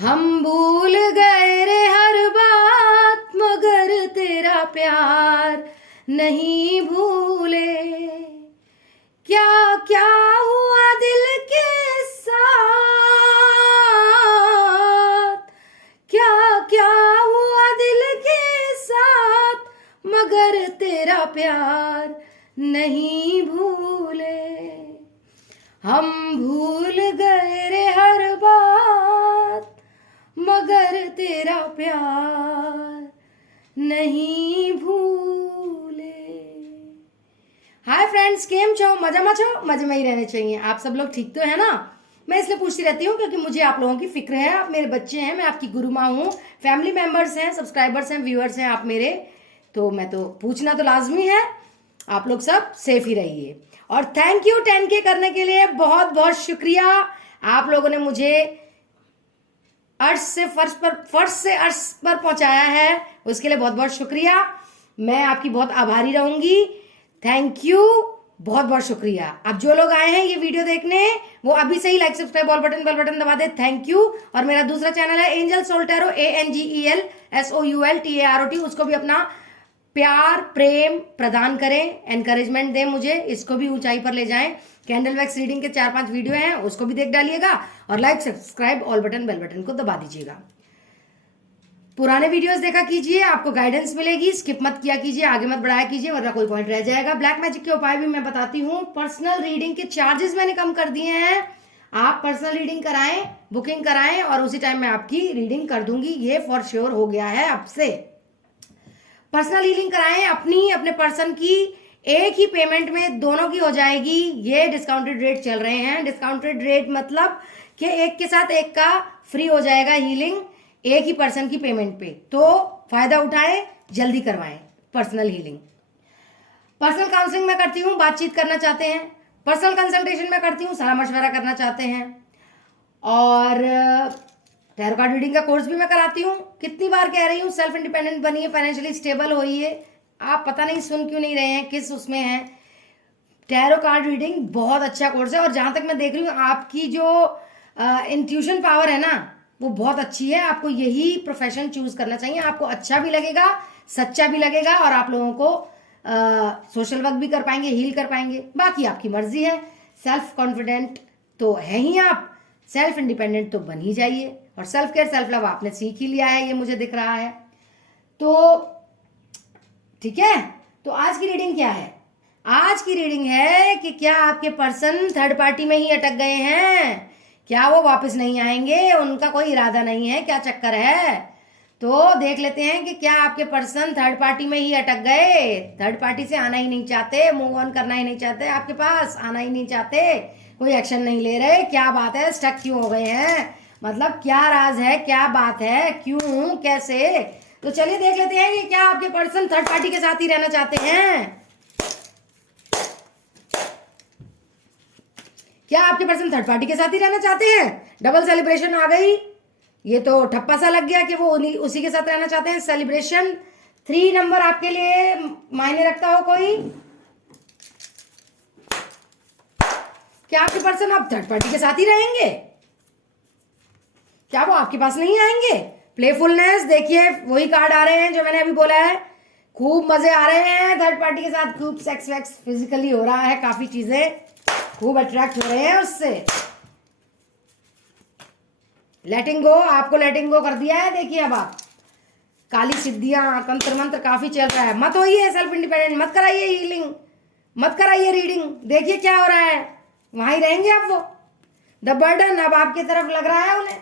हम भूल गए रे हर बात मगर तेरा प्यार नहीं भूले। क्या क्या हुआ दिल के साथ, क्या क्या हुआ दिल के साथ मगर तेरा प्यार नहीं भूले। हम भूल गए रे हर बात मगर तेरा प्यार नहीं भूले। हाय फ्रेंड्स, केम छो? मजा में छो? मजे में ही रहने चाहिए। आप सब लोग ठीक तो है ना? मैं इसलिए पूछती रहती हूँ क्योंकि मुझे आप लोगों की फिक्र है। आप मेरे बच्चे हैं, मैं आपकी गुरु माँ हूँ, फैमिली मेंबर्स हैं, सब्सक्राइबर्स हैं, व्यूअर्स हैं आप मेरे, तो मैं तो पूछना तो लाजमी है। आप लोग सब सेफ ही रहिए और थैंक यू 10K करने के लिए। बहुत बहुत शुक्रिया। आप लोगों ने मुझे अर्श से फर्श पर पहुंचाया है, उसके लिए बहुत बहुत शुक्रिया। मैं आपकी बहुत आभारी रहूंगी। थैंक यू, बहुत बहुत शुक्रिया। अब जो लोग आए हैं ये वीडियो देखने, वो अभी से ही लाइक सब्सक्राइब बेल बटन दबा दे। Thank you. और मेरा दूसरा चैनल है एंजल सोल्टेरो, ANGEL SOULTAROT, उसको भी अपना प्यार प्रेम प्रदान करें, एनकरेजमेंट दें मुझे, इसको भी ऊंचाई पर ले जाएं। कैंडल वैक्स रीडिंग के 4-5 वीडियो हैं, उसको भी देख डालिएगा और लाइक सब्सक्राइब बेल बटन को दबा दीजिएगा। पुराने वीडियोस देखा कीजिए, आपको गाइडेंस मिलेगी। स्किप मत किया कीजिए, आगे मत बढ़ाया कीजिए वरना कोई पॉइंट रह जाएगा। ब्लैक मैजिक के उपाय भी मैं बताती हूँ। पर्सनल रीडिंग के चार्जेस मैंने कम कर दिए हैं। आप पर्सनल रीडिंग कराएं, बुकिंग कराएं और उसी टाइम मैं आपकी रीडिंग कर दूंगी, ये फॉर श्योर हो गया है अब से। पर्सनल हीलिंग कराएं अपनी, अपने पर्सन की, एक ही पेमेंट में दोनों की हो जाएगी। ये डिस्काउंटेड रेट चल रहे हैं। डिस्काउंटेड रेट मतलब कि एक के साथ एक का फ्री हो जाएगा हीलिंग, एक ही पर्सन की पेमेंट पे। तो फायदा उठाएं, जल्दी करवाएं पर्सनल हीलिंग। पर्सनल काउंसलिंग मैं करती हूँ, बातचीत करना चाहते हैं। पर्सनल कंसल्टेशन मैं करती हूँ, सलाह मशवरा करना चाहते हैं। और टैरो कार्ड रीडिंग का कोर्स भी मैं कराती हूँ। कितनी बार कह रही हूँ, सेल्फ इंडिपेंडेंट बनिए, फाइनेंशियली स्टेबल होइए। आप पता नहीं सुन क्यों नहीं रहे हैं, किस उसमें हैं। टैरो कार्ड रीडिंग बहुत अच्छा कोर्स है और जहां तक मैं देख रही हूँ आपकी जो इंट्यूशन पावर है ना, वो बहुत अच्छी है। आपको यही प्रोफेशन चूज करना चाहिए। आपको अच्छा भी लगेगा, सच्चा भी लगेगा और आप लोगों को सोशल वर्क भी कर पाएंगे, हील कर पाएंगे। बाकी आपकी मर्जी है। सेल्फ कॉन्फिडेंट तो है ही आप, सेल्फ इंडिपेंडेंट तो बन ही जाइए। और सेल्फ केयर सेल्फ लव आपने सीख ही लिया है, ये मुझे दिख रहा है। तो ठीक है, तो आज की रीडिंग क्या है? आज की रीडिंग है कि क्या आपके पर्सन थर्ड पार्टी में ही अटक गए हैं, क्या वो वापस नहीं आएंगे, उनका कोई इरादा नहीं है, क्या चक्कर है। तो देख लेते हैं कि क्या आपके पर्सन थर्ड पार्टी में ही अटक गए, थर्ड पार्टी से आना ही नहीं चाहते, मूव ऑन करना ही नहीं चाहते, आपके पास आना ही नहीं चाहते, कोई एक्शन नहीं ले रहे। क्या बात है, स्टक क्यों हो गए हैं, मतलब क्या राज है, क्या बात है, क्यों, कैसे। तो चलिए देख लेते हैं कि क्या आपके पर्सन थर्ड पार्टी के साथ ही रहना चाहते हैं। क्या आपके पर्सन थर्ड पार्टी के साथ ही रहना चाहते हैं? डबल सेलिब्रेशन आ गई, ये तो ठप्पा सा लग गया कि वो उसी के साथ रहना चाहते हैं। सेलिब्रेशन 3 नंबर आपके लिए मायने रखता हो कोई? क्या आपके पर्सन अब थर्ड पार्टी के साथ ही रहेंगे? क्या वो आपके पास नहीं आएंगे? प्लेफुलनेस, देखिए वही कार्ड आ रहे हैं जो मैंने अभी बोला है। खूब मजे आ रहे हैं थर्ड पार्टी के साथ, खूब सेक्स वैक्स फिजिकली हो रहा है, काफी चीजें खूब अट्रैक्ट हो रहे हैं उससे। लेटिंग गो, आपको लेटिंग गो कर दिया है। देखिए अब आप काली सिद्धियां, तंत्र मंत्र काफी चल रहा है। मत होइए सेल्फ इंडिपेंडेंट, मत कराइए हीलिंग, मत कराइए रीडिंग। देखिए क्या हो रहा है, वहां ही रहेंगे अब वो। द बर्डन अब आपकी तरफ लग रहा है उन्हें,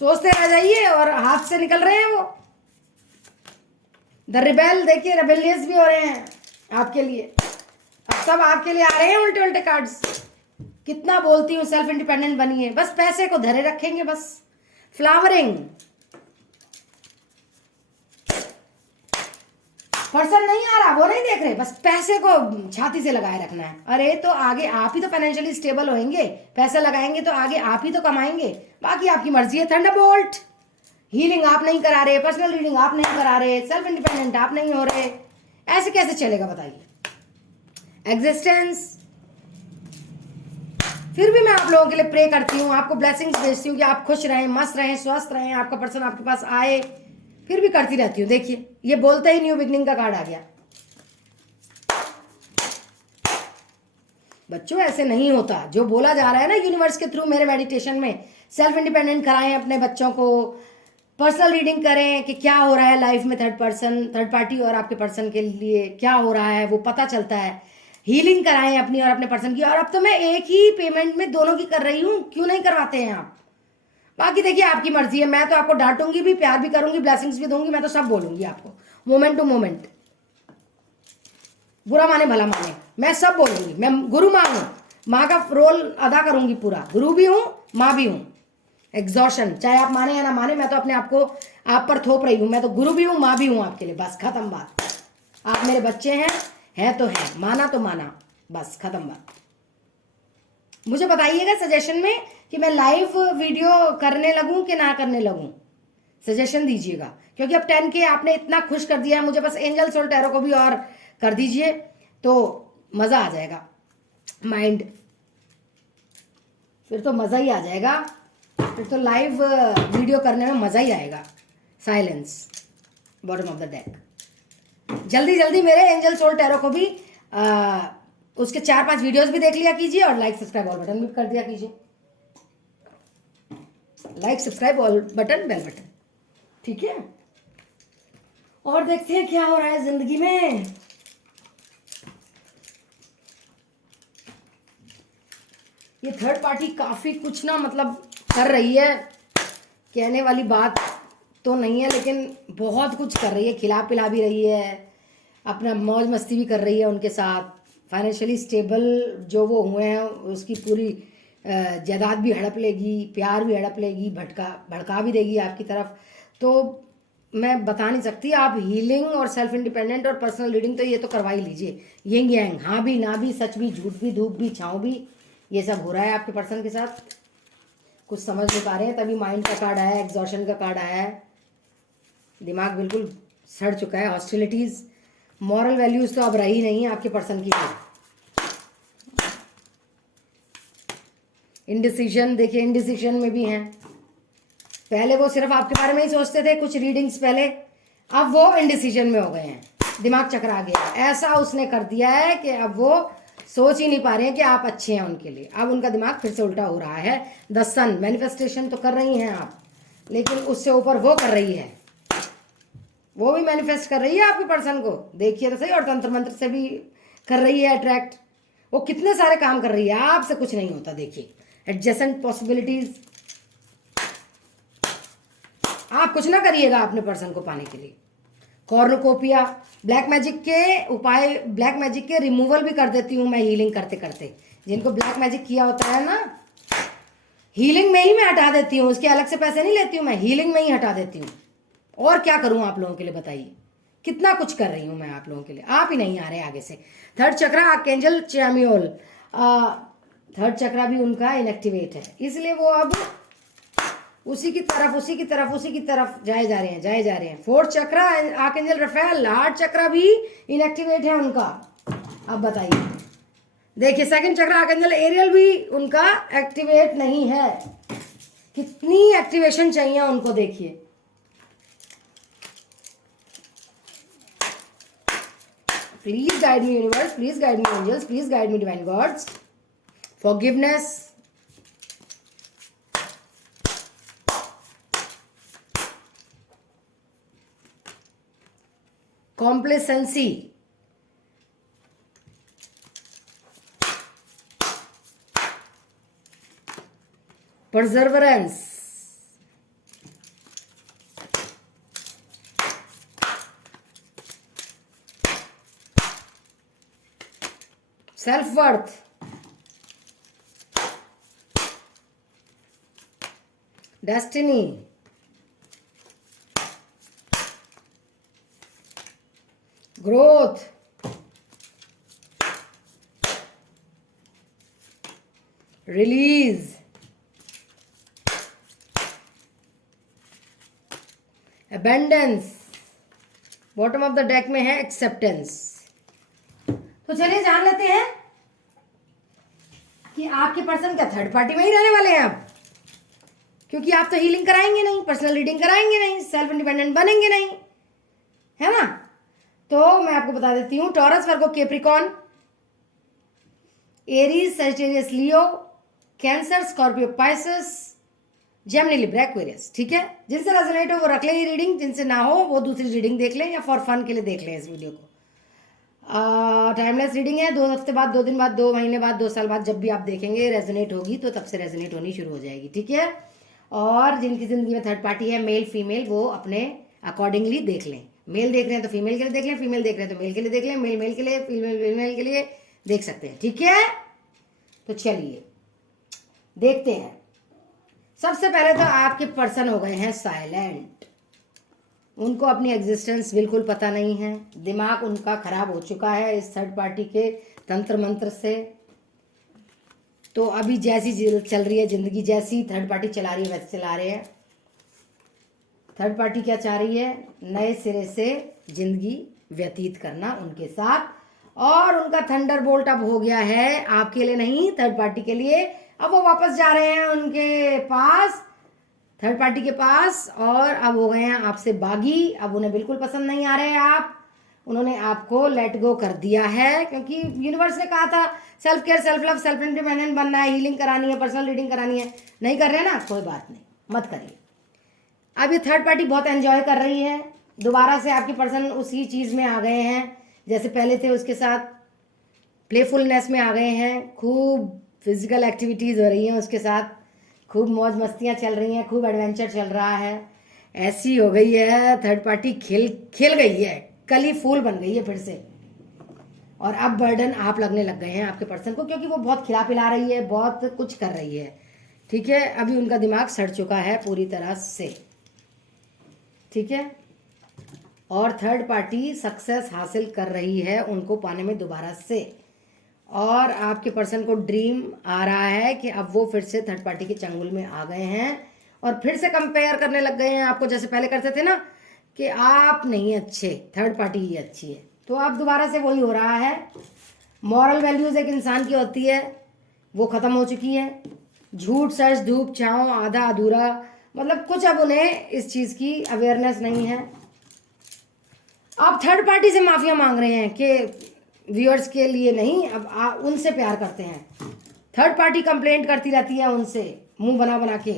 सोचते रह जाइए और हाथ से निकल रहे हैं वो। द रिबेल, देखिए रेबेलियस भी हो रहे हैं आपके लिए। अब सब आपके लिए आ रहे हैं उल्टे उल्टे कार्ड्स। कितना बोलती हूँ सेल्फ इंडिपेंडेंट बनिए, बस पैसे को धरे रखेंगे बस। फ्लावरिंग, पर्सन नहीं आ रहा, वो नहीं देख रहे, बस पैसे को छाती से लगाए रखना है। अरे तो आगे आप ही तो फाइनेंशियली स्टेबल होंगे, पैसा लगाएंगे तो आगे आप ही तो कमाएंगे। बाकी आपकी मर्जी है। थंडरबोल्ट, हीलिंग आप नहीं करा रहे, पर्सनल रीडिंग आप नहीं करा रहे, सेल्फ इंडिपेंडेंट आप नहीं हो रहे, ऐसे कैसे चलेगा बताइए। एग्जिस्टेंस, फिर भी मैं आप लोगों के लिए प्रे करती हूँ, आपको ब्लेसिंग्स भेजती हूँ कि आप खुश रहें, मस्त रहें, स्वस्थ रहें, आपका पर्सन आपके पास आए, फिर भी करती रहती हूँ। देखिए ये बोलते ही न्यू बिगनिंग का कार्ड आ गया। बच्चों ऐसे नहीं होता, जो बोला जा रहा है ना यूनिवर्स के थ्रू मेरे मेडिटेशन में, सेल्फ इंडिपेंडेंट कराएं अपने बच्चों को, पर्सनल रीडिंग करें कि क्या हो रहा है लाइफ में, थर्ड पार्टी और आपके पर्सन के लिए क्या हो रहा है वो पता चलता है। हीलिंग कराएं अपनी और अपने पर्सन की। और अब तो मैं एक ही पेमेंट में दोनों की कर रही हूँ, क्यों नहीं करवाते हैं आप? बाकी देखिए आपकी मर्जी है, मैं तो आपको डांटूंगी भी, प्यार भी करूंगी, ब्लेसिंग्स भी दूंगी, मैं तो सब बोलूंगी आपको, मोमेंट टू मोमेंट, बुरा माने भला माने, मैं सब बोलूंगी। मैं गुरु माँ हूँ, माँ का रोल अदा करूंगी पूरा, गुरु भी हूँ, माँ भी हूँ। एग्जॉशन, चाहे आप माने या ना माने, मैं तो अपने आप को आप पर थोप रही हूँ। मैं तो गुरु भी हूँ, माँ भी हूँ आपके लिए, बस खत्म बात। आप मेरे बच्चे हैं तो हैं, माना तो माना, बस खत्म बात। मुझे बताइएगा सजेशन में कि मैं लाइव वीडियो करने लगूं कि ना करने लगूं, सजेशन दीजिएगा। क्योंकि अब 10K आपने इतना खुश कर दिया है मुझे, बस एंजल सोल टैरो को भी और कर दीजिए तो मज़ा आ जाएगा। माइंड फिर तो मज़ा ही आ जाएगा, फिर तो लाइव वीडियो करने में मज़ा ही आएगा। Silence, bottom of the deck. जल्दी जल्दी मेरे एंजल सोल टैरो को भी उसके 4-5 वीडियोस भी देख लिया कीजिए, और लाइक सब्सक्राइब ऑल बटन भी कर दिया कीजिए। Like subscribe all button, bell button, ठीक है। और देखते हैं क्या हो रहा है जिंदगी में। ये थर्ड पार्टी काफ़ी कुछ ना मतलब कर रही है, कहने वाली बात तो नहीं है, लेकिन बहुत कुछ कर रही है, खिला पिला भी रही है, अपना मौज मस्ती भी कर रही है उनके साथ। फाइनेंशियली स्टेबल जो वो हुए हैं उसकी पूरी जायदाद भी हड़प लेगी, प्यार भी हड़प लेगी, भड़का भी देगी आपकी तरफ। तो मैं बता नहीं सकती। आप हीलिंग और सेल्फ इंडिपेंडेंट और पर्सनल रीडिंग तो ये तो करवा ही लीजिए। यिंग यांग, हाँ भी ना भी, सच भी झूठ भी, धूप भी छाँव भी, ये सब हो रहा है आपके पर्सन के साथ। कुछ समझ नहीं पा रहे हैं, तभी माइंड का कार्ड आया है, एग्जॉशन का कार्ड आया है। दिमाग बिल्कुल सड़ चुका है। हॉस्टिलिटीज़, मॉरल वैल्यूज़ तो अब रही नहीं आपके पर्सन की। इनडिसीजन, देखिए इनडिसीजन में भी हैं। पहले वो सिर्फ आपके बारे में ही सोचते थे कुछ रीडिंग्स पहले, अब वो इनडिसीजन में हो गए हैं, दिमाग चकरा गया। ऐसा उसने कर दिया है कि अब वो सोच ही नहीं पा रहे हैं कि आप अच्छे हैं उनके लिए। अब उनका दिमाग फिर से उल्टा हो रहा है। द सन, मैनिफेस्टेशन तो कर रही हैं आप, लेकिन उससे ऊपर वो कर रही है, वो भी मैनिफेस्ट कर रही है आपके पर्सन को, देखिए तो सही। और तंत्र मंत्र से भी कर रही है अट्रैक्ट, वो कितने सारे काम कर रही है, आपसे कुछ नहीं होता। देखिए एडजेसेंट पॉसिबिलिटीज, आप कुछ ना करिएगा अपने पर्सन को पाने के लिए। कॉर्नोकोपिया, ब्लैक मैजिक के उपाय, ब्लैक मैजिक के रिमूवल भी कर देती हूँ मैं हीलिंग करते करते। जिनको ब्लैक मैजिक किया होता है ना, हीलिंग में ही मैं हटा देती हूँ, उसके अलग से पैसे नहीं लेती हूँ मैं, हीलिंग में ही हटा देती हूँ। और क्या करूँ आप लोगों के लिए बताइए, कितना कुछ कर रही हूँ मैं आप लोगों के लिए, आप ही नहीं आ रहे आगे से। थर्ड चक्रा आर्कएंजल चैमुएल, थर्ड चक्रा भी उनका इनएक्टिवेट है, इसलिए वो अब उसी की तरफ जाए जा रहे हैं। फोर्थ चक्रा आर्कएंजल रफेल, हार्ट चक्रा भी इनएक्टिवेट है उनका। अब बताइए, देखिए सेकंड चक्रा आर्कएंजल एरियल भी उनका एक्टिवेट नहीं है। कितनी एक्टिवेशन चाहिए उनको, देखिए। Please guide me universe, please guide me angels, please guide me divine gods. Forgiveness, complacency, perseverance, self-worth, destiny, growth, release, abundance, bottom of the deck में है एक्सेप्टेंस। तो चलिए जान लेते हैं कि आपके पर्सन क्या थर्ड पार्टी में ही रहने वाले हैं अब, क्योंकि आप तो हीलिंग कराएंगे नहीं, पर्सनल रीडिंग कराएंगे नहीं, सेल्फ इंडिपेंडेंट बनेंगे नहीं, है ना। तो मैं आपको बता देती हूँ, Taurus, Virgo, Capricorn, Aries, Sagittarius, Leo, Cancer, Scorpio, Pisces, Gemini, Libra, Aquarius. ठीक है, जिनसे रेजोनेट हो वो रख लें ये रीडिंग, जिनसे ना हो वो दूसरी रीडिंग देख लें या फॉर फन के लिए देख लें इस वीडियो को। टाइमलेस रीडिंग है, 2 हफ्ते बाद, 2 दिन बाद, 2 महीने बाद, 2 साल बाद, जब भी आप देखेंगे रेजोनेट होगी तो तब से रेजोनेट होनी शुरू हो जाएगी। ठीक है, और जिनकी जिंदगी में थर्ड पार्टी है, मेल फीमेल, वो अपने अकॉर्डिंगली देख लें। मेल देख रहे हैं तो फीमेल के लिए देख लें, फीमेल देख रहे हैं तो मेल के लिए देख लें, मेल मेल के लिए, फीमेल के लिए देख सकते हैं। ठीक है, तो चलिए देखते हैं। सबसे पहले तो आपके पर्सन हो गए हैं साइलेंट, उनको अपनी एग्जिस्टेंस बिल्कुल पता नहीं है, दिमाग उनका खराब हो चुका है इस थर्ड पार्टी के तंत्र मंत्र से। तो अभी जैसी चल रही है जिंदगी, जैसी थर्ड पार्टी चला रही है वैसे चला रहे हैं। थर्ड पार्टी क्या चाह रही है, नए सिरे से जिंदगी व्यतीत करना उनके साथ, और उनका थंडरबोल्ट अब हो गया है आपके लिए नहीं, थर्ड पार्टी के लिए। अब वो वापस जा रहे हैं उनके पास, थर्ड पार्टी के पास, और अब हो गए हैं आपसे बागी। अब उन्हें बिल्कुल पसंद नहीं आ रहे हैं आप, उन्होंने आपको लेट गो कर दिया है, क्योंकि यूनिवर्स ने कहा था self care, self love, self independent बनना है, हीलिंग करानी है, पर्सनल रीडिंग करानी है। नहीं कर रहे हैं ना, कोई बात नहीं, मत करिए। अब ये थर्ड पार्टी बहुत एंजॉय कर रही है, दोबारा से आपके पर्सन उसी चीज़ में आ गए हैं जैसे पहले थे, उसके साथ प्लेफुलनेस में आ गए हैं, खूब फिजिकल एक्टिविटीज़ हो रही हैं उसके साथ, खूब मौज मस्तियाँ चल रही हैं, खूब एडवेंचर चल रहा है। ऐसी हो गई है थर्ड पार्टी, खिल गई है, कली फूल बन गई है फिर से, और अब बर्डन आप लगने लग गए हैं आपके पर्सन को, क्योंकि वो बहुत खिला पिला रही है, बहुत कुछ कर रही है। ठीक है, अभी उनका दिमाग सड़ चुका है पूरी तरह से। ठीक है, और थर्ड पार्टी सक्सेस हासिल कर रही है उनको पाने में दोबारा से, और आपके पर्सन को ड्रीम आ रहा है कि अब वो फिर से थर्ड पार्टी के चंगुल में आ गए हैं, और फिर से कंपेयर करने लग गए हैं आपको, जैसे पहले करते थे ना कि आप नहीं अच्छे, थर्ड पार्टी ही अच्छी है। तो अब दोबारा से वही हो रहा है। मॉरल वैल्यूज़ एक इंसान की होती है, वो ख़त्म हो चुकी है। झूठ, सच, धूप, छाँव, आधा अधूरा, मतलब कुछ अब उन्हें इस चीज़ की अवेयरनेस नहीं है। आप थर्ड पार्टी से माफिया मांग रहे हैं कि व्यूअर्स के लिए नहीं, अब आप उनसे प्यार करते हैं। थर्ड पार्टी कंप्लेंट करती रहती है उनसे मुंह बना बना के,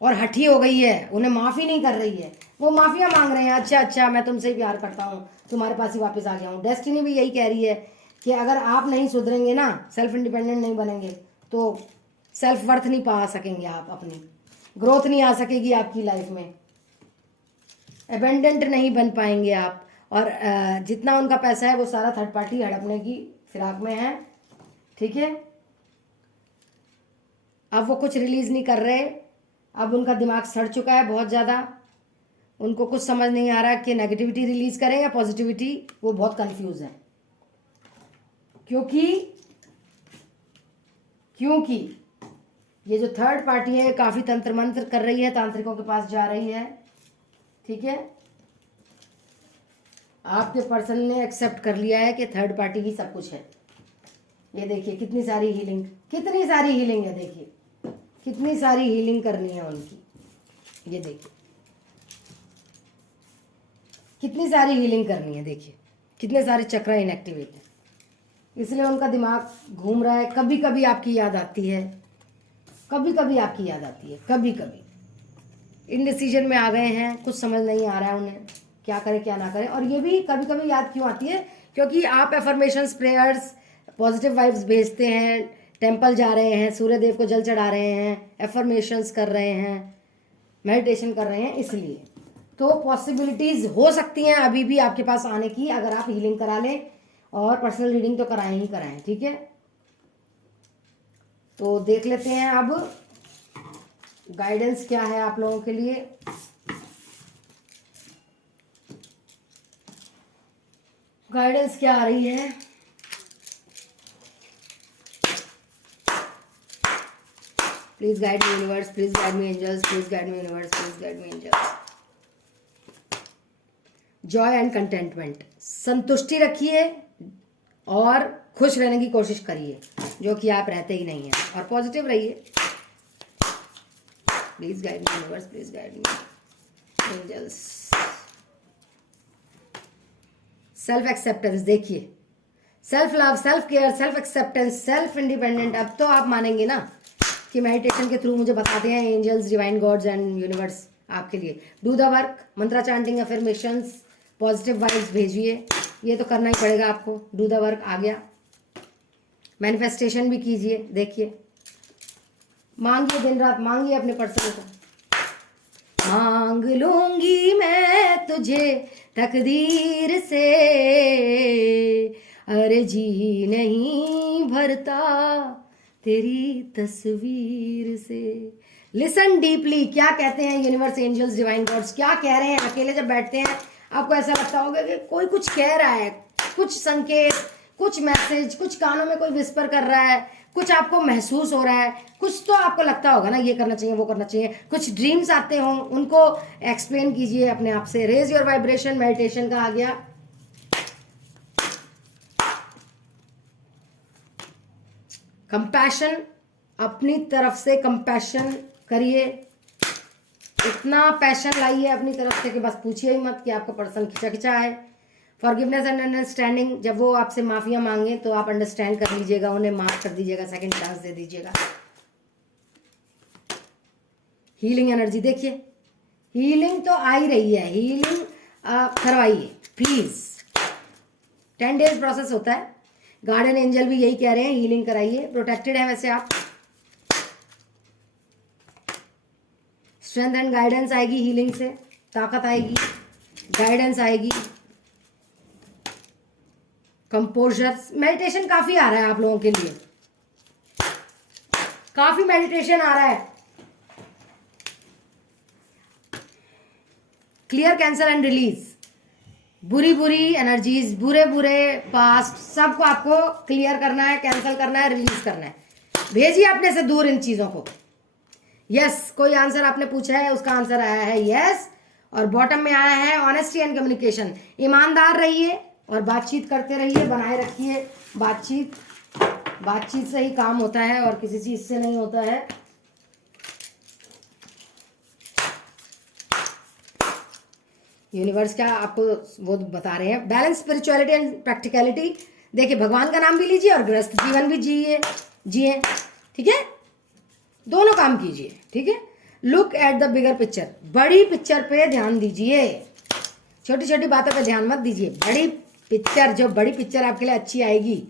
और हठी हो गई है, उन्हें माफ़ी नहीं कर रही है, वो माफिया मांग रहे हैं। अच्छा अच्छा, मैं तुमसे ही प्यार करता हूँ, तुम्हारे पास ही वापस आ गया हूँ। डेस्टिनी भी यही कह रही है कि अगर आप नहीं सुधरेंगे ना, सेल्फ इंडिपेंडेंट नहीं बनेंगे, तो सेल्फ वर्थ नहीं पा सकेंगे आप, अपनी ग्रोथ नहीं आ सकेगी आपकी लाइफ में, एबेंडेंट नहीं बन पाएंगे आप, और जितना उनका पैसा है वो सारा थर्ड पार्टी हड़पने की फिराक में है। ठीक है, अब वो कुछ रिलीज नहीं कर रहे, अब उनका दिमाग सड़ चुका है बहुत ज़्यादा, उनको कुछ समझ नहीं आ रहा कि नेगेटिविटी रिलीज करें या पॉजिटिविटी, वो बहुत कंफ्यूज है। क्योंकि ये जो थर्ड पार्टी है काफ़ी तंत्र मंत्र कर रही है, तांत्रिकों के पास जा रही है। ठीक है, आपके पर्सन ने एक्सेप्ट कर लिया है कि थर्ड पार्टी ही सब कुछ है। ये देखिए कितनी सारी हीलिंग है, देखिए कितनी सारी हीलिंग करनी है उनकी, ये देखिए कितनी सारी हीलिंग करनी है, देखिए कितने सारे चक्र इनएक्टिवेट हैं, इसलिए उनका दिमाग घूम रहा है। कभी कभी आपकी याद आती है, कभी कभी इनडिसीजन में आ गए हैं, कुछ समझ नहीं आ रहा है उन्हें क्या करें क्या ना करें। और ये भी कभी कभी याद क्यों आती है, क्योंकि आप एफर्मेशंस, प्रेयर्स, पॉजिटिव वाइब्स भेजते हैं, टेंपल जा रहे हैं, सूर्य देव को जल चढ़ा रहे हैं, एफर्मेशंस कर रहे हैं, मेडिटेशन कर रहे हैं, इसलिए तो पॉसिबिलिटीज़ हो सकती हैं अभी भी आपके पास आने की, अगर आप हीलिंग करा लें, और पर्सनल रीडिंग तो कराएं ही कराएं। ठीक है, तो देख लेते हैं अब गाइडेंस क्या है आप लोगों के लिए। गाइडेंस क्या आ रही है, please guide me universe, please guide me angels, please guide me universe, please guide me angels. Joy and contentment, संतुष्टि रखिए और खुश रहने की कोशिश करिए। जो कि आप रहते ही नहीं हैं। और पॉजिटिव रहिए। Please guide me universe, please guide me angels. Self acceptance देखिए, self love, self care, self acceptance, self independent. अब तो आप मानेंगे ना कि मेडिटेशन के थ्रू मुझे बताते हैं angels, divine gods and universe आपके लिए। Do the work, mantra chanting, affirmations, positive vibes भेजिए, ये तो करना ही पड़ेगा आपको। डू द वर्क आ गया। मैनिफेस्टेशन भी कीजिए, देखिए, मांगिए, दिन रात मांगिए अपने पर्सन को। मांग लूंगी मैं तुझे तकदीर से, अरे जी नहीं भरता तेरी तस्वीर से। लिसन डीपली, क्या कहते हैं यूनिवर्स, एंजल्स, डिवाइन गॉड्स क्या कह रहे हैं। अकेले जब बैठते हैं आपको ऐसा लगता होगा कि कोई कुछ कह रहा है, कुछ संकेत, कुछ मैसेज, कुछ कानों में कोई विस्पर कर रहा है, कुछ आपको महसूस हो रहा है, कुछ तो आपको लगता होगा ना ये करना चाहिए, वो करना चाहिए। कुछ ड्रीम्स आते हों, उनको एक्सप्लेन कीजिए अपने आप से। रेज योर वाइब्रेशन, मेडिटेशन का आ गया। कंपैशन, अपनी तरफ से कंपैशन करिए, इतना पैशन लाइए अपनी तरफ से कि बस पूछिए ही मत कि आपका पर्सन खिंचा खिंचा है। फॉरगिवनेस एंड अंडरस्टैंडिंग, जब वो आपसे माफिया मांगे तो आप अंडरस्टैंड कर लीजिएगा, उन्हें माफ कर दीजिएगा, सेकंड चांस दे दीजिएगा। हीलिंग एनर्जी देखिए, हीलिंग तो आ ही रही है, हीलिंग करवाइए प्लीज। 10 डेज प्रोसेस होता है। गार्डन एंजल भी यही कह रहे हैं, हीलिंग कराइए। प्रोटेक्टेड है वैसे आप। स्ट्रेंथ एंड गाइडेंस आएगी हीलिंग से, ताकत आएगी, गाइडेंस आएगी, कंपोजर। मेडिटेशन काफी आ रहा है आप लोगों के लिए, काफी मेडिटेशन आ रहा है। Clear, cancel and release. बुरी बुरी एनर्जीज, बुरे बुरे पास्ट, सबको आपको क्लियर करना है, कैंसल करना है, रिलीज करना है। भेजिए अपने से दूर इन चीजों को। यस, कोई आंसर आपने पूछा है, उसका आंसर आया है यस। और बॉटम में आया है ऑनेस्टी एंड कम्युनिकेशन। ईमानदार रहिए और बातचीत करते रहिए, बनाए रखिए बातचीत। बातचीत से ही काम होता है और किसी चीज से नहीं होता है। यूनिवर्स क्या आपको वो बता रहे हैं, बैलेंस, स्पिरिचुअलिटी एंड प्रैक्टिकलिटी। देखिए, भगवान का नाम भी लीजिए और गृहस्थ जीवन भी जिए, ठीक है, दोनों काम कीजिए, ठीक है। Look at the bigger picture, बड़ी पिक्चर पे ध्यान दीजिए, छोटी छोटी बातों पे ध्यान मत दीजिए। बड़ी पिक्चर, जो बड़ी पिक्चर आपके लिए अच्छी आएगी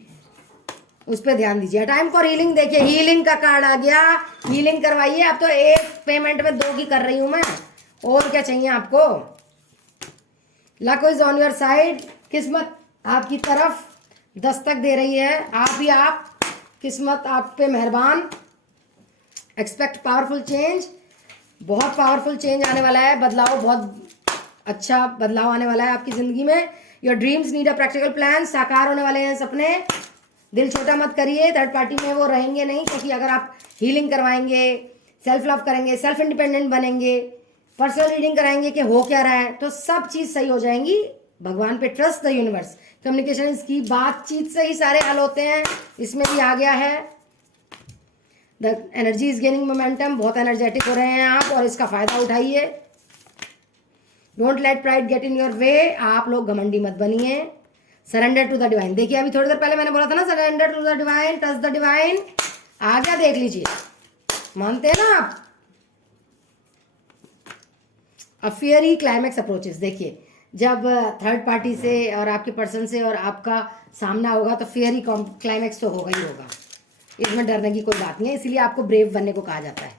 उस पर ध्यान दीजिए। टाइम फॉर हीलिंग, देखिए हीलिंग का कार्ड आ गया, हीलिंग करवाइए। अब तो एक पेमेंट में 2 की कर रही हूं मैं, और क्या चाहिए आपको। Luck is on your side, किस्मत आपकी तरफ दस्तक दे रही है। आप ही आप, किस्मत आप पे मेहरबान। एक्सपेक्ट पावरफुल चेंज, बहुत पावरफुल चेंज आने वाला है, बदलाव, बहुत अच्छा बदलाव आने वाला है आपकी जिंदगी में। Your dreams need a practical plan, साकार होने वाले हैं सपने। दिल छोटा मत करिए, थर्ड पार्टी में वो रहेंगे नहीं, क्योंकि अगर आप हीलिंग करवाएंगे, सेल्फ लव करेंगे, सेल्फ इंडिपेंडेंट बनेंगे, पर्सनल रीडिंग कराएंगे कि हो क्या रहा है, तो सब चीज सही हो जाएंगी। भगवान पे ट्रस्ट द यूनिवर्स। कम्युनिकेशन इसकी बातचीत से ही सारे हल होते हैं, इसमें भी आ गया है। The energy is gaining momentum, बहुत एनर्जेटिक हो रहे हैं आप और इसका फायदा उठाइए। Don't let pride get in your way, आप लोग घमंडी मत बनिए। सरेंडर टू द डिवाइन, देखिए अभी थोड़ी देर पहले मैंने बोला था ना, surrender to the divine, touch the divine, आ गया, देख लीजिए, मानते हैं ना आप। अफेयरी क्लाइमैक्स अप्रोचेस, देखिए जब थर्ड पार्टी से और आपके पर्सन से और आपका सामना होगा तो फेयरी क्लाइमैक्स तो होगा ही होगा, इसमें डरने की कोई बात नहीं है, इसीलिए आपको ब्रेव बनने को कहा जाता है।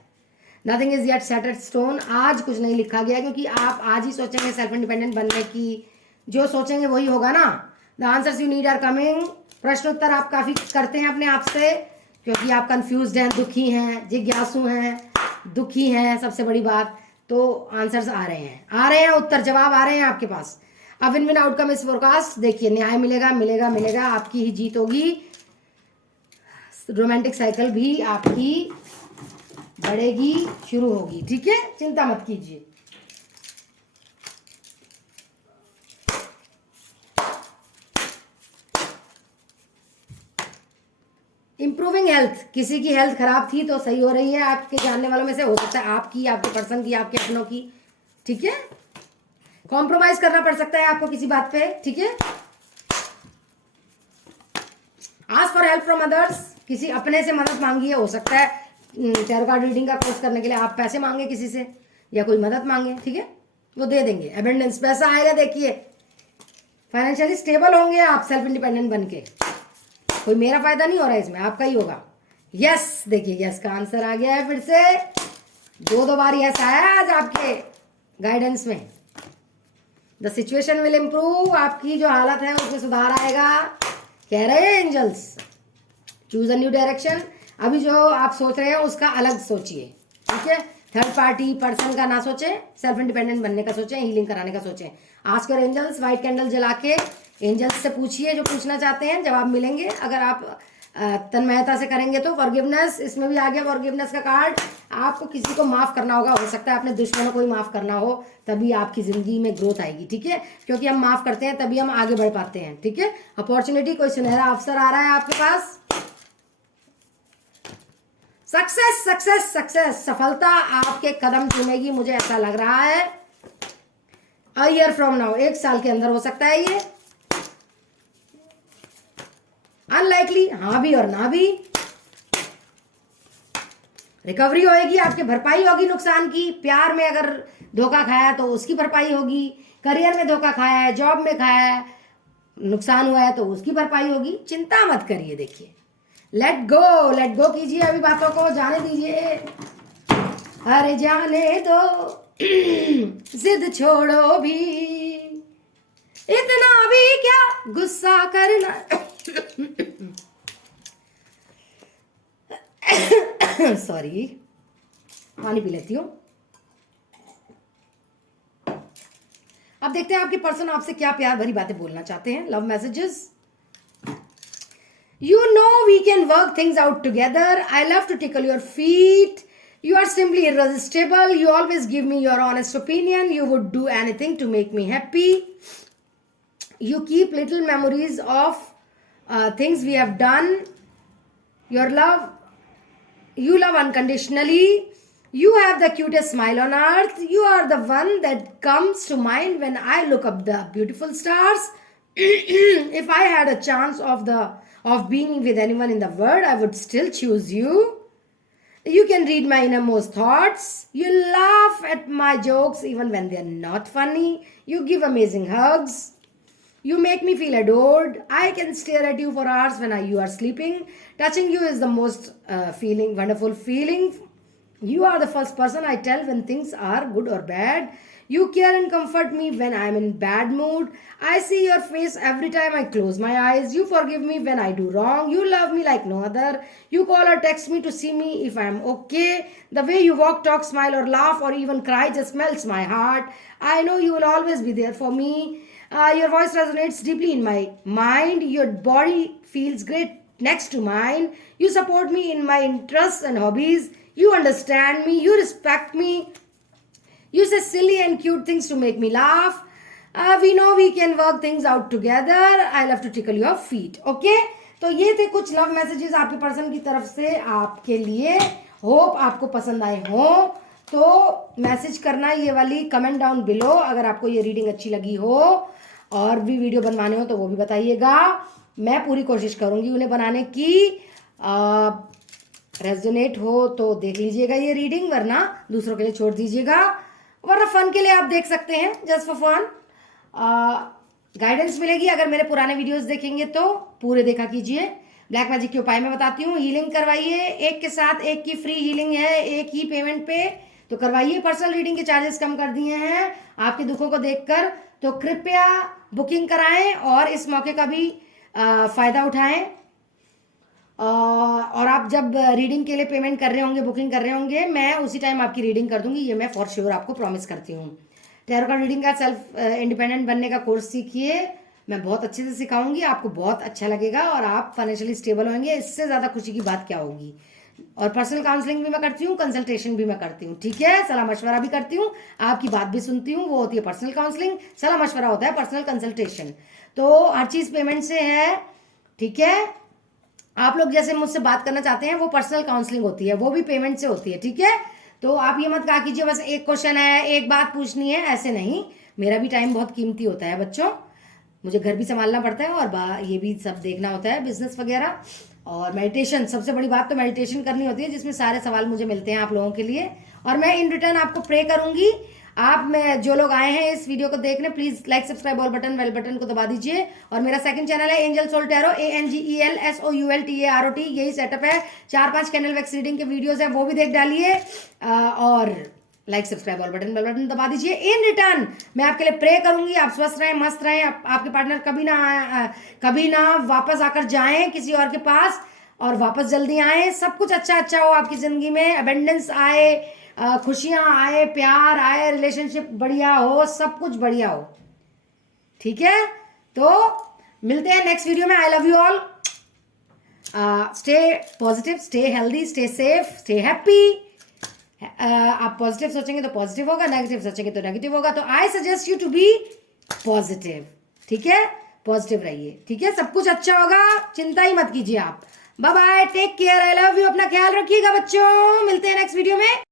Nothing is yet set at stone, आज कुछ नहीं लिखा गया, क्योंकि आप आज ही सोचेंगे सेल्फ इंडिपेंडेंट बनने की, जो सोचेंगे वही होगा ना। The answers you need are coming, प्रश्न उत्तर आप काफ़ी करते हैं अपने आप से, क्योंकि आप कंफ्यूज्ड हैं, दुखी हैं, जिज्ञासु हैं, दुखी हैं, सबसे बड़ी बात। तो आंसर्स आ रहे हैं, उत्तर जवाब आ रहे हैं आपके पास। अब विन विन आउटकम इस फोरकास्ट, देखिए न्याय मिलेगा, मिलेगा, मिलेगा, आपकी ही जीत होगी। रोमांटिक साइकिल भी आपकी बढ़ेगी, शुरू होगी, ठीक है, चिंता मत कीजिए। इंप्रूविंग हेल्थ, किसी की हेल्थ खराब थी तो सही हो रही है आपके जानने वालों में से, हो सकता है आपकी, आपके पर्सन की, आपके अपनों की, ठीक है। कॉम्प्रोमाइज करना पड़ सकता है आपको किसी बात पे, ठीक है। Ask for help from others, किसी अपने से मदद मांगी है, हो सकता है टैरो कार्ड रीडिंग का कोर्स करने के लिए आप पैसे मांगे किसी से या कोई मदद मांगे, ठीक है, वो दे देंगे। एबंडेंस, पैसा आएगा, देखिए फाइनेंशियली स्टेबल होंगे आप सेल्फ इंडिपेंडेंट बन के। कोई मेरा फायदा नहीं हो रहा है इसमें, आपका ही होगा। यस, देखिए यस का आंसर आ गया है फिर से, दो बार यस आया आज आपके गाइडेंस में। द सिचुएशन विल इम्प्रूव, आपकी जो हालत है उसमें सुधार आएगा, कह रहे हैं angels. Choose a new direction, अभी जो आप सोच रहे हैं उसका अलग सोचिए, ठीक है। थर्ड पार्टी पर्सन का ना सोचें, सेल्फ इंडिपेंडेंट बनने का सोचें, हीलिंग कराने का सोचें। Ask your angels, white candle जला के एंजल्स से पूछिए जो पूछना चाहते हैं, जवाब मिलेंगे अगर आप तन्मयता से करेंगे तो। फॉरगिवनेस, इसमें भी आ गया फॉरगिवनेस का कार्ड। आपको किसी को माफ करना होगा, हो सकता है अपने दुश्मनों को ही माफ करना हो, तभी आपकी जिंदगी में ग्रोथ आएगी, ठीक है। क्योंकि हम माफ करते हैं तभी हम आगे बढ़ पाते हैं, ठीक है। अपॉर्चुनिटी, कोई सुनहरा अवसर आ रहा है आपके पास। सक्सेस सक्सेस सक्सेस, सफलता आपके कदम चूमेगी, मुझे ऐसा लग रहा है। अ ईयर फ्रॉम नाउ, 1 साल के अंदर हो सकता है ये। अनलाइकली, हाँ भी और ना भी। रिकवरी होएगी, आपकी भरपाई होगी नुकसान की। प्यार में अगर धोखा खाया तो उसकी भरपाई होगी, करियर में धोखा खाया है, जॉब में खाया है, नुकसान हुआ है तो उसकी भरपाई होगी। चिंता मत करिए, देखिए लेट गो कीजिए, अभी बातों को जाने दीजिए। अरे जाने दो जिद छोड़ो भी, इतना भी क्या गुस्सा करना। सॉरी, पानी पी लेती हूं। अब देखते हैं आपके पर्सन आपसे क्या प्यार भरी बातें बोलना चाहते हैं। Love messages. You know we can work things out together. I love to tickle your feet. You are simply irresistible. You always give me your honest opinion. You would do anything to make me happy. You keep little memories of things we have done. You love unconditionally. You have the cutest smile on earth. You are the one that comes to mind when I look up the beautiful stars. If I had a chance of being with anyone in the world, I would still choose you. You can read my innermost thoughts. You laugh at my jokes even when they're not funny. You give amazing hugs. You make me feel adored. I can stare at you for hours when you are sleeping. Touching you is the most wonderful feeling. You are the first person I tell when things are good or bad. You care and comfort me when I'm in bad mood. I see your face every time I close my eyes. You forgive me when I do wrong. You love me like no other. You call or text me to see me if I'm okay. The way you walk, talk, smile or laugh or even cry just melts my heart. I know you will always be there for me. Your voice resonates deeply in my mind. Your body feels great next to mine. You support me in my interests and hobbies. You understand me. You respect me. You say silly and cute things to make me laugh. We know we can work things out together. I love to tickle your feet. Okay? तो ये थे कुछ love messages आपके person की तरफ से आपके लिए। होप आपको पसंद आए हो तो मैसेज करना ये वाली, कमेंट डाउन बिलो अगर आपको ये रीडिंग अच्छी लगी हो और भी वीडियो बनवाने हो तो वो भी बताइएगा। मैं पूरी कोशिश करूँगी उन्हें बनाने की। रेजोनेट हो तो देख लीजिएगा ये रीडिंग, वरना दूसरों के लिए छोड़ दीजिएगा, वरना फन के लिए आप देख सकते हैं, जस्ट फॉर फन। गाइडेंस मिलेगी अगर मेरे पुराने वीडियोस देखेंगे तो पूरे देखा कीजिए। ब्लैक मैजिक के उपाय मैं बताती हूँ। हीलिंग करवाइए, एक के साथ एक की फ्री हीलिंग है, एक ही पेमेंट पे, तो करवाइए। पर्सनल रीडिंग के चार्जेस कम कर दिए हैं आपके दुखों को देखकर, तो कृपया बुकिंग कराएं और इस मौके का भी फायदा उठाएं। और आप जब रीडिंग के लिए पेमेंट कर रहे होंगे, बुकिंग कर रहे होंगे, मैं उसी टाइम आपकी रीडिंग कर दूंगी, ये मैं फॉर श्योर आपको प्रॉमिस करती हूँ। टैरो कार्ड रीडिंग का सेल्फ इंडिपेंडेंट बनने का कोर्स सीखिए, मैं बहुत अच्छे से सिखाऊंगी, आपको बहुत अच्छा लगेगा और आप फाइनेंशियली स्टेबल होंगे। इससे ज़्यादा खुशी की बात क्या होगी। और पर्सनल काउंसलिंग भी मैं करती हूँ, कंसल्टेशन भी मैं करती हूँ, ठीक है। सलाह मशवरा भी करती हूँ, आपकी बात भी सुनती हूँ, वो होती है पर्सनल काउंसलिंग। सलाह मशवरा होता है पर्सनल कंसल्टेशन। तो हर चीज़ पेमेंट से है, ठीक है। आप लोग जैसे मुझसे बात करना चाहते हैं, वो पर्सनल काउंसलिंग होती है, वो भी पेमेंट से होती है, ठीक है। तो आप ये मत कहा कीजिए बस एक क्वेश्चन है, एक बात पूछनी है, ऐसे नहीं। मेरा भी टाइम बहुत कीमती होता है बच्चों, मुझे घर भी संभालना पड़ता है और ये भी सब देखना होता है, बिजनेस वगैरह। और मेडिटेशन, सबसे बड़ी बात तो मेडिटेशन करनी होती है, जिसमें सारे सवाल मुझे मिलते हैं आप लोगों के लिए, और मैं इन रिटर्न आपको प्रे करूंगी। आप में जो लोग आए हैं इस वीडियो को देखने, प्लीज लाइक सब्सक्राइब और बेल बटन को दबा दीजिए। और मेरा सेकंड चैनल है एंजल सोल टैरो, ANGELSOULTAROT, यही सेटअप है। 4-5 कैंडल वैक्स रीडिंग के वीडियोस है, वो भी देख डालिए। और लाइक सब्सक्राइब और बेल बटन दबा दीजिए। इन रिटर्न मैं आपके लिए प्रे करूंगी, आप स्वस्थ रहें, मस्त रहें, आपके पार्टनर कभी ना वापस आकर जाएं किसी और के पास, और वापस जल्दी आए, सब कुछ अच्छा अच्छा हो आपकी जिंदगी में, अबेंडेंस आए, खुशियां आए, प्यार आए, रिलेशनशिप बढ़िया हो, सब कुछ बढ़िया हो, ठीक है। तो मिलते हैं नेक्स्ट वीडियो में। आई love you all. Stay positive, stay healthy, stay safe, stay happy. आप पॉजिटिव सोचेंगे तो पॉजिटिव होगा, नेगेटिव सोचेंगे तो नेगेटिव होगा। तो I suggest you to be positive, ठीक है। पॉजिटिव रहिए, ठीक है, सब कुछ अच्छा होगा, चिंता ही मत कीजिए आप। Bye bye, take care, I love you, अपना ख्याल रखिएगा बच्चों, मिलते हैं नेक्स्ट वीडियो में।